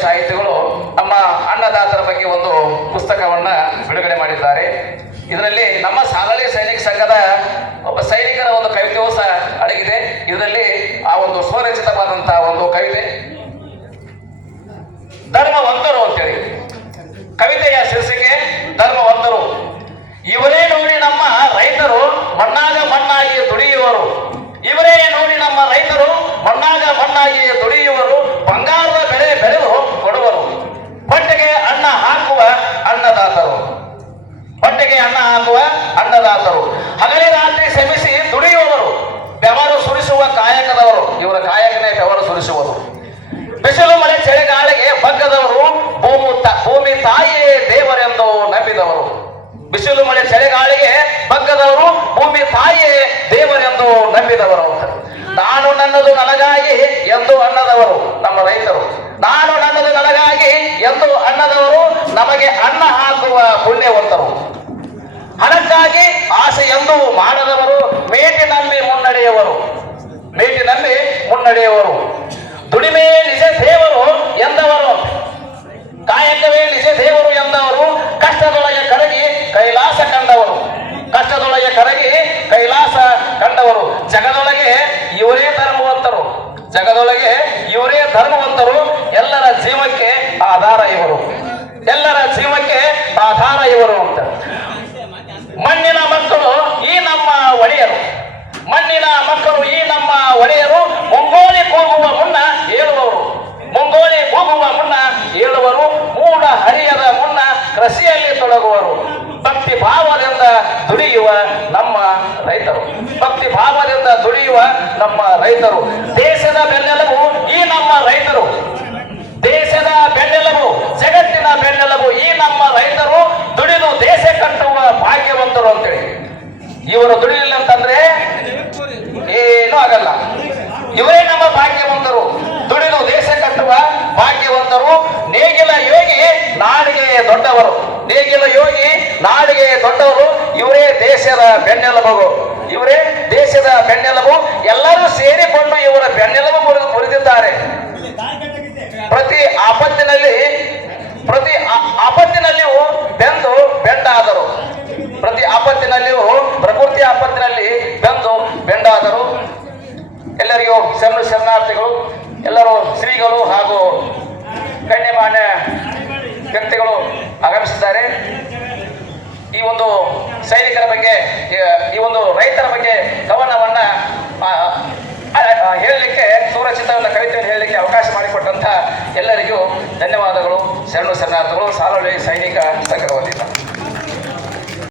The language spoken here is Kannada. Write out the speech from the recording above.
ಸಾಹಿತಿಗಳು ನಮ್ಮ ಅನ್ನದಾತರ ಬಗ್ಗೆ ಒಂದು ಪುಸ್ತಕವನ್ನ ಬಿಡುಗಡೆ ಮಾಡಿದ್ದಾರೆ. ಇದರಲ್ಲಿ ನಮ್ಮ ಸಾಲಳೆ ಸೈನಿಕ ಸಂಘದ ಒಬ್ಬ ಸೈನಿಕರ ಒಂದು ಕವಿತೆಯೂ ಸಹ ಅಡಗಿದೆ. ಇದರಲ್ಲಿ ಆ ಒಂದು ಸ್ವರಚಿತವಾದಂತಹ ಒಂದು ಕವಿತೆ ಧರ್ಮವಂತರು ಅಂತೇಳಿ. ಕವಿತೆಯ ಶೀರ್ಷಿಕೆ ಧರ್ಮವಂತರು. ಇವರೇ ನೋಡಿ ನಮ್ಮ ರೈತರು ಮಣ್ಣಾಗ ಮಣ್ಣಾಗಿ ದುಡಿಯುವರು. ಇವರೇ ನೋಡಿ ನಮ್ಮ ರೈತರು ಮಣ್ಣಾಗ ಮಣ್ಣಾಗಿ ದುಡಿಯುವರು. ಬಂಗಾರದ ಬೆಳೆ ಬೆಳೆದು ಕೊಡುವರು. ಹೊಟ್ಟೆಗೆ ಅನ್ನ ಹಾಕುವ ಅನ್ನದಾತರು. ಹೊಟ್ಟೆಗೆ ಅನ್ನ ಹಾಕುವ ಅನ್ನದಾತರು. ಹಗಲಿ ರಾತ್ರಿ ಶ್ರಮಿಸಿ ದುಡಿಯುವವರು. ಬೆವರು ಸುರಿಸುವ ಕಾಯಕದವರು. ಇವರ ಕಾಯಕನೇ ಬೆವರು ಸುರಿಸುವರು. ಬಿಸಿಲು ಮಳೆ ಚಳಿಗಾಳಿಗೆ ಬಗ್ಗದವರು. ಭೂಮಿ ತಾಯಿಯೇ ದೇವರೆಂದು ನಂಬಿದವರು. ಬಿಸಿಲು ಮಳೆ ಚಳಿಗಾಳಿಗೆ ಬಗ್ಗದವರು. ಭೂಮಿ ತಾಯಿಯೇ ದೇವರೆಂದು ನಂಬಿದವರು. ನಾನು ನನ್ನದು ನನಗಾಗಿ ಎಂದು ಅನ್ನದವರು ನಮ್ಮ ರೈತರು. ನಾನು ನನ್ನದು ನನಗಾಗಿ ಎಂದು ಅನ್ನದವರು. ನಮಗೆ ಅನ್ನ ಹಾಕುವ ಪುಣ್ಯವಂತರು. ಹಣಕ್ಕಾಗಿ ಆಸೆ ಎಂದು ಮಾಡದವರು. ಮೇಟಿನಲ್ಲಿ ಮುನ್ನಡೆಯುವರು. ಮೇಟಿನಲ್ಲಿ ಮುನ್ನಡೆಯುವರು. ದುಡಿಮೆ ನಿಜ ದೇವರು ಎಂದವರು. ಕಾಯಕವೇ ನಿಜ ದೇವರು ಎಂದವರು. ಕಷ್ಟದೊಳಗೆ ಕರಗಿ ಕೈಲಾಸ ಕಂಡವರು. ಕಷ್ಟದೊಳಗೆ ಕರಗಿ ಕೈಲಾಸ ಕಂಡವರು. ಜಗದೊಳಗೆ ಇವರೇ ಧರ್ಮವಂತರು. ಜಗದೊಳಗೆ ಇವರೇ ಧರ್ಮವಂತರು. ಎಲ್ಲರ ಜೀವಕ್ಕೆ ಆಧಾರ ಇವರು. ಎಲ್ಲರ ಜೀವಕ್ಕೆ ಆಧಾರ ಇವರು ಅಂತ. ಮಣ್ಣಿನ ಮಕ್ಕಳು ಈ ನಮ್ಮ ಒಡೆಯರು. ಮಣ್ಣಿನ ಮಕ್ಕಳು ಈ ನಮ್ಮ ಒಡೆಯರು. ಮುಂಗೋಲಿ ಕೂಗುವ ಮುನ್ನ ಹೇಳುವವರು. ಮುಂಗೋಲಿ ಕೂಗುವ ಮುನ್ನ ಹೇಳುವರು. ಮೂಡ ಹರಿಯದ ಮುನ್ನ ಕೃಷಿಯಲ್ಲಿ ತೊಡಗುವರು. ಭಕ್ತಿ ಭಾವದಿಂದ ದುಡಿಯುವ ನಮ್ಮ ರೈತರು. ಭಕ್ತಿ ಭಾವದಿಂದ ದುಡಿಯುವ ನಮ್ಮ ರೈತರು. ದೇಶದ ಬೆನ್ನೆಲುಬು ಈ ನಮ್ಮ ರೈತರು. ದೇಶದ ಬೆನ್ನೆಲುಬು, ಜಗತ್ತಿನ ಬೆನ್ನೆಲುಬು ಈ ನಮ್ಮ ರೈತರು. ದುಡಿದು ದೇಶ ಕಟ್ಟುವ ಭಾಗ್ಯವಂತರು ಅಂತೇಳಿ. ಇವರು ದುಡಿಲಿಲ್ಲ ಅಂತಂದ್ರೆ ಏನೂ ಆಗಲ್ಲ. ಇವರೇ ನಮ್ಮ ಭಾಗ್ಯವಂತರು. ದುಡಿದು ದೇಶ ಕಟ್ಟುವ ಭಾಗ್ಯವಂತರು. ನೇಗಿಲ ಯೋಗಿ ನಾಡಿಗೆ ದೊಡ್ಡವರು. ನೇಗಿಲ ಯೋಗಿ ನಾಡಿಗೆ ದೊಡ್ಡವರು. ಇವರೇ ದೇಶದ ಬೆನ್ನೆಲುಬು. ಇವರೇ ದೇಶದ ಬೆನ್ನೆಲುಬು. ಎಲ್ಲರೂ ಸೇರಿಕೊಂಡು ಇವರ ಬೆನ್ನೆಲುಬು ಮುರಿದಿದ್ದಾರೆ. ಪ್ರತಿ ಆಪತ್ತಿನಲ್ಲಿಯೂ ಬೆಂಡಾದರು. ಪ್ರತಿ ಆಪತ್ತಿನಲ್ಲಿಯೂ ಪ್ರಕೃತಿ ಆಪತ್ತಿನಲ್ಲಿ ಬೆಂಡಾದರು. ಎಲ್ಲರಿಗೂ ಶರಣಾರ್ಥಿಗಳು. ಎಲ್ಲರೂ ಶ್ರೀಗಳು ಹಾಗೂ ಗಣ್ಯಮಾನ್ಯ ವ್ಯಕ್ತಿಗಳು ಆಗಮಿಸಿದ್ದಾರೆ. ಈ ಒಂದು ಸೈನಿಕರ ಬಗ್ಗೆ, ಈ ಒಂದು ರೈತರ ಬಗ್ಗೆ ಕವನವನ್ನ ಹೇಳಲಿಕ್ಕೆ, ಸುರಚಿತವಾದ ಕವಿತೆಯನ್ನು ಹೇಳಲಿಕ್ಕೆ ಅವಕಾಶ ಮಾಡಿಕೊಟ್ಟಂತ ಎಲ್ಲರಿಗೂ ಧನ್ಯವಾದಗಳು. ಶರಣಾರ್ಥಿಗಳು. ಸಾಲಳೆ ಸೈನಿಕ ಸಂಘದ ವತಿಯಿಂದ.